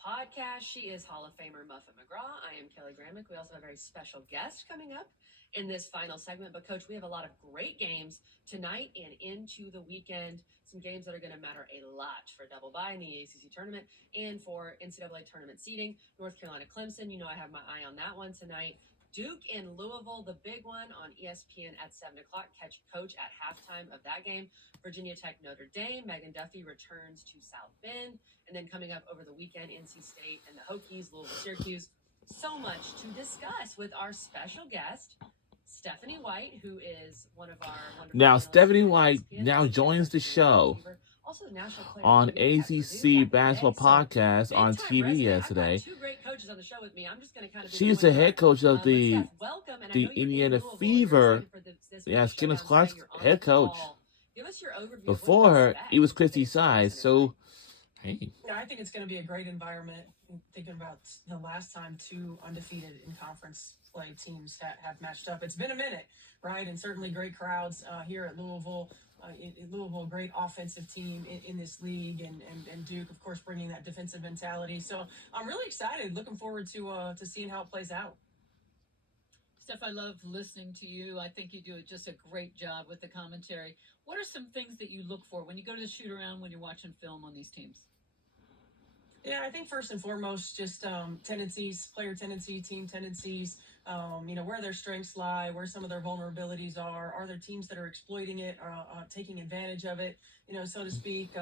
podcast. She is Hall of Famer Muffet McGraw. I am Kelly Gramick. We also have a very special guest coming up in this final segment. But, Coach, we have a lot of great games tonight and into the weekend. Some games that are going to matter a lot for double bye in the ACC tournament and for NCAA tournament seeding. North Carolina Clemson, I have my eye on that one tonight. Duke and Louisville, the big one on ESPN at 7 o'clock. Catch Coach at halftime of that game. Virginia Tech, Notre Dame. Megan Duffy returns to South Bend. And then coming up over the weekend, NC State and the Hokies, Louisville, Syracuse. So much to discuss with our special guest, Stephanie White, who is one of our wonderful Now, Stephanie analysts White at ESPN, now joins the show also the national player on of the year at Purdue ACC back in the Basketball day. So, Podcast on big-time TV resume. I've got yesterday. two great coaches on the show with me. I'm just going to kind of be She's the the one head guy. coach of But the Steph, welcome. And I know you're in Indiana Louisville. You're Fever. excited for this Yeah, week's Skinner showdown Clark's tonight. You're on head the coach. call. Give us your overview of what Before to her, expect it was in Christy today's Science Size. Center tonight. So, hey. Yeah, I think it's going to be a great environment. Thinking about the last time two undefeated in conference play teams have matched up. It's been a minute, right? And certainly great crowds here at Louisville. Louisville, great offensive team in this league, and Duke, of course, bringing that defensive mentality. So I'm really excited. Looking forward to seeing how it plays out. Steph, I love listening to you. I think you do just a great job with the commentary. What are some things that you look for when you go to the shoot around, when you're watching film on these teams? Yeah, I think first and foremost, just tendencies, player tendency, team tendencies, where their strengths lie, where some of their vulnerabilities are there teams that are exploiting it, taking advantage of it, so to speak.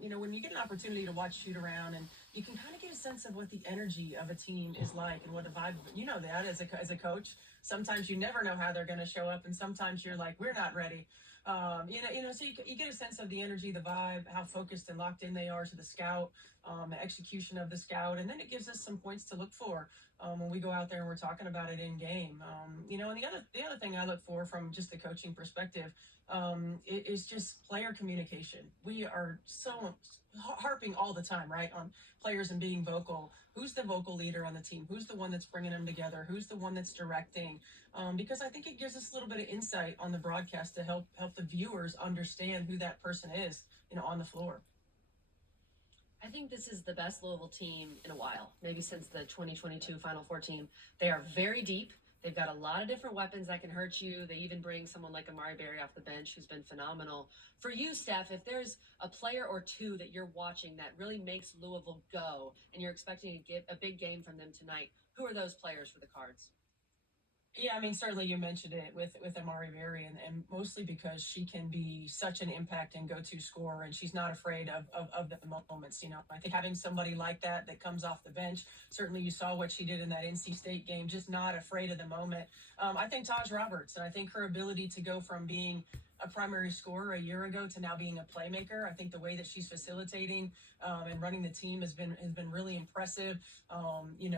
When you get an opportunity to watch shoot around, and you can kind of get a sense of what the energy of a team is like and what the vibe, that as a coach, sometimes you never know how they're going to show up, and sometimes you're like, we're not ready. So you get a sense of the energy, the vibe, how focused and locked in they are to the scout, the execution of the scout, and then it gives us some points to look for when we go out there and we're talking about it in game. And the other thing I look for from just the coaching perspective is just player communication. We are so harping all the time, right, on players and being vocal. Who's the vocal leader on the team? Who's the one that's bringing them together? Who's the one that's directing? Because I think it gives us a little bit of insight on the broadcast to help the viewers understand who that person is, on the floor. I think this is the best Louisville team in a while, maybe since the 2022 Final Four team. They are very deep. They've got a lot of different weapons that can hurt you. They even bring someone like Amari Berry off the bench, who's been phenomenal. For you, Steph, if there's a player or two that you're watching that really makes Louisville go, and you're expecting to get a big game from them tonight, who are those players for the Cards? Yeah, I mean, certainly you mentioned it with Amari Berry, and mostly because she can be such an impact and go-to scorer, and she's not afraid of the moments. I think having somebody like that comes off the bench, certainly you saw what she did in that NC State game, just not afraid of the moment. I think Taj Roberts, and I think her ability to go from being a primary scorer a year ago to now being a playmaker. I think the way that she's facilitating and running the team has been really impressive.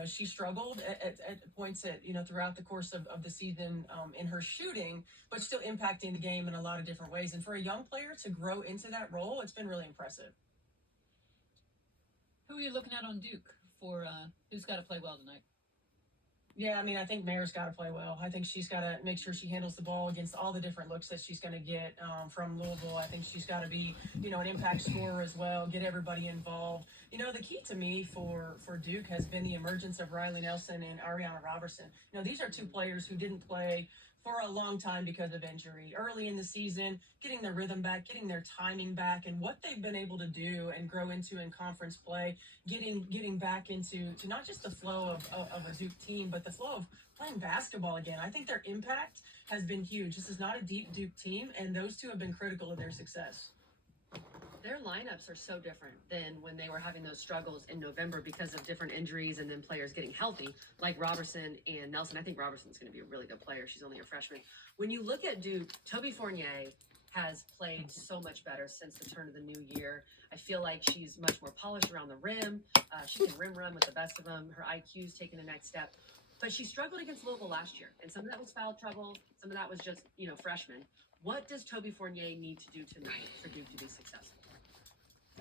She struggled at points throughout the course of the season in her shooting, but still impacting the game in a lot of different ways. And for a young player to grow into that role, it's been really impressive. Who are you looking at on Duke for who's got to play well tonight? Yeah, I mean, I think Mayor's got to play well. I think she's got to make sure she handles the ball against all the different looks that she's going to get from Louisville. I think she's got to be, an impact scorer as well, get everybody involved. The key to me for Duke has been the emergence of Riley Nelson and Ariana Robertson. These are two players who didn't play for a long time because of injury. Early in the season, getting their rhythm back, getting their timing back, and what they've been able to do and grow into in conference play, getting back into not just the flow of a Duke team, but the flow of playing basketball again. I think their impact has been huge. This is not a deep Duke team, and those two have been critical of their success. Their lineups are so different than when they were having those struggles in November because of different injuries and then players getting healthy, like Robertson and Nelson. I think Robertson's going to be a really good player. She's only a freshman. When you look at Duke, Toby Fournier has played so much better since the turn of the new year. I feel like she's much more polished around the rim. She can rim run with the best of them. Her IQ's taken the next step. But she struggled against Louisville last year, and some of that was foul trouble. Some of that was just, freshmen. What does Toby Fournier need to do tonight for Duke to be successful?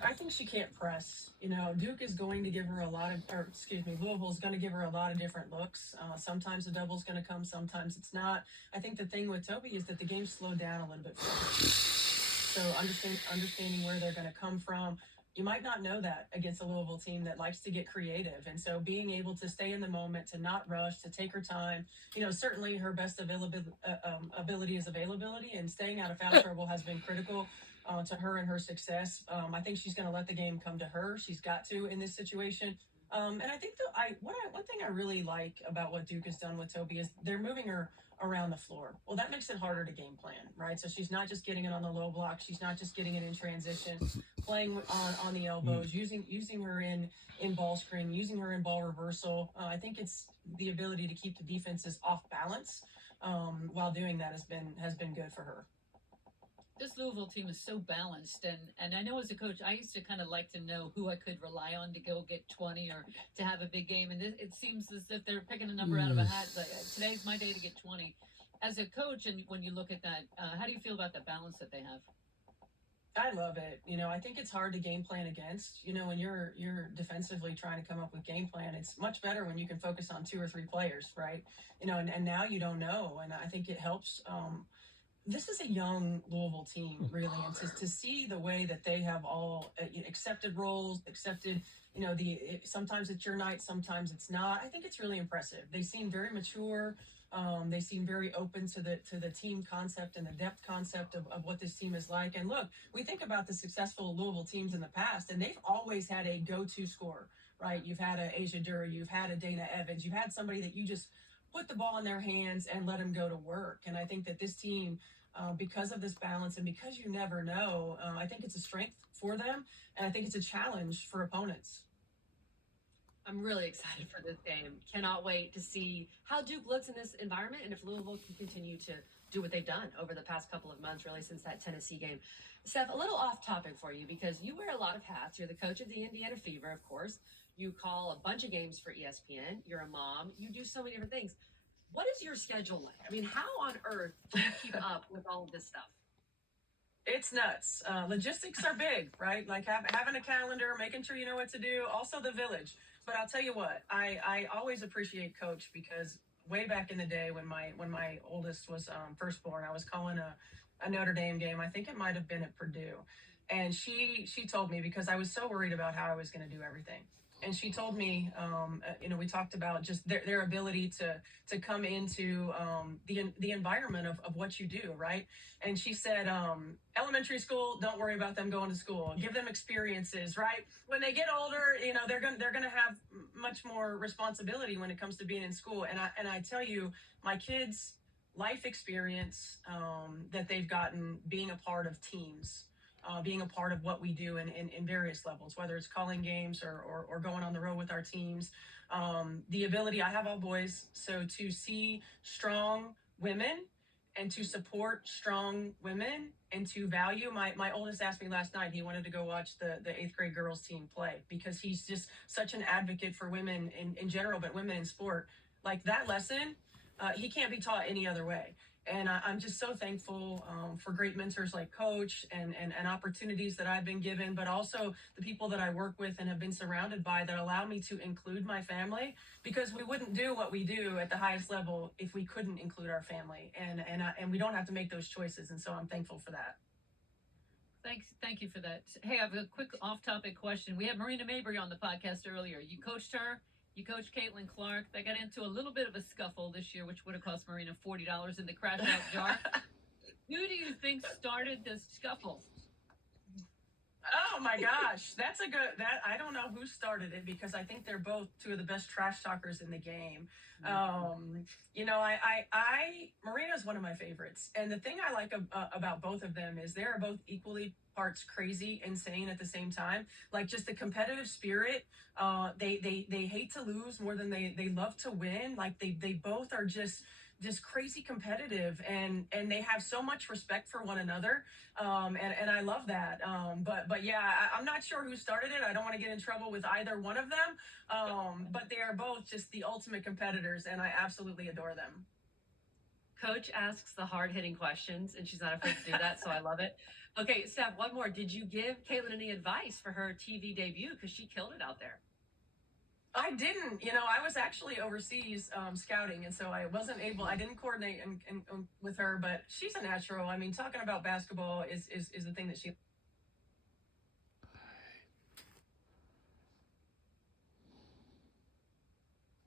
I think she can't press. Duke is going to give her Louisville is going to give her a lot of different looks. Sometimes the double's going to come, sometimes it's not. I think the thing with Toby is that the game's slowed down a little bit for her. So understanding where they're going to come from. You might not know that against a Louisville team that likes to get creative. And so being able to stay in the moment, to not rush, to take her time, certainly her best ability is availability, and staying out of foul trouble has been critical to her and her success. I think she's going to let the game come to her. She's got to in this situation. And I think one thing I really like about what Duke has done with Toby is they're moving her around the floor. Well, that makes it harder to game plan, right? So she's not just getting it on the low block. She's not just getting it in transition, playing on the elbows, using her in ball screen, using her in ball reversal. I think it's the ability to keep the defenses off balance while doing that has been good for her. This Louisville team is so balanced, and I know as a coach, I used to kind of like to know who I could rely on to go get 20 or to have a big game, and it seems as if they're picking a number out of a hat. Like, today's my day to get 20. As a coach, and when you look at that, how do you feel about the balance that they have? I love it. I think it's hard to game plan against. When you're defensively trying to come up with game plan, it's much better when you can focus on 2 or 3 players, right? And now you don't know, and I think it helps. This is a young Louisville team, really, and to see the way that they have all accepted roles, accepted, sometimes it's your night, sometimes it's not. I think it's really impressive. They seem very mature. They seem very open to the team concept and the depth concept of what this team is like. And look, we think about the successful Louisville teams in the past, and they've always had a go-to scorer, right? You've had a Asia Dury, you've had a Dana Evans, you've had somebody that you just put the ball in their hands and let them go to work. And I think that this team, because of this balance and because you never know, I think it's a strength for them, and I think it's a challenge for opponents. I'm really excited for this game. Cannot wait to see how Duke looks in this environment and if Louisville can continue to do what they've done over the past couple of months, really since that Tennessee game. Steph, a little off topic for you because you wear a lot of hats. You're the coach of the Indiana Fever, of course. You call a bunch of games for ESPN. You're a mom. You do so many different things. What is your schedule like? I mean, how on earth do you keep up with all of this stuff? It's nuts. Logistics are big, right? Like having a calendar, making sure you know what to do. Also the village. But I'll tell you what, I always appreciate Coach because way back in the day when my oldest was first born, I was calling a Notre Dame game. I think it might have been at Purdue. And she told me, because I was so worried about how I was going to do everything. And she told me, we talked about just their ability to come into the environment of what you do, right? And she said, elementary school, don't worry about them going to school. Give them experiences, right? When they get older, they're gonna have much more responsibility when it comes to being in school. And I tell you, my kids' life experience that they've gotten being a part of teams. Being a part of what we do in various levels, whether it's calling games or going on the road with our teams. The ability, I have all boys, so to see strong women and to support strong women and to value, my oldest asked me last night, he wanted to go watch the 8th grade girls team play because he's just such an advocate for women in general, but women in sport. Like that lesson, he can't be taught any other way. And I'm just so thankful for great mentors like Coach and opportunities that I've been given, but also the people that I work with and have been surrounded by that allow me to include my family, because we wouldn't do what we do at the highest level if we couldn't include our family, and we don't have to make those choices. And so I'm thankful for that. Thank you for that. Hey, I have a quick off-topic question. We had Marina Mabry on the podcast earlier. You coached her. You coached Caitlin Clark. They got into a little bit of a scuffle this year, which would have cost Marina $40 in the crash out jar. Who do you think started this scuffle? Oh my gosh, I don't know who started it because I think they're both 2 of the best trash talkers in the game. Marina's one of my favorites, and the thing I like about both of them is they're both equally parts crazy, insane at the same time. Like just the competitive spirit. They hate to lose more than they love to win. Like they both are just crazy competitive, and they have so much respect for one another. And I love that. But yeah, I'm not sure who started it. I don't want to get in trouble with either one of them. But they are both just the ultimate competitors, and I absolutely adore them. Coach asks the hard-hitting questions, and she's not afraid to do that, so I love it. Okay, Steph, one more. Did you give Caitlin any advice for her TV debut? Because she killed it out there. I didn't. I was actually overseas scouting, and so I didn't coordinate and with her, but she's a natural. I mean, talking about basketball is the thing that she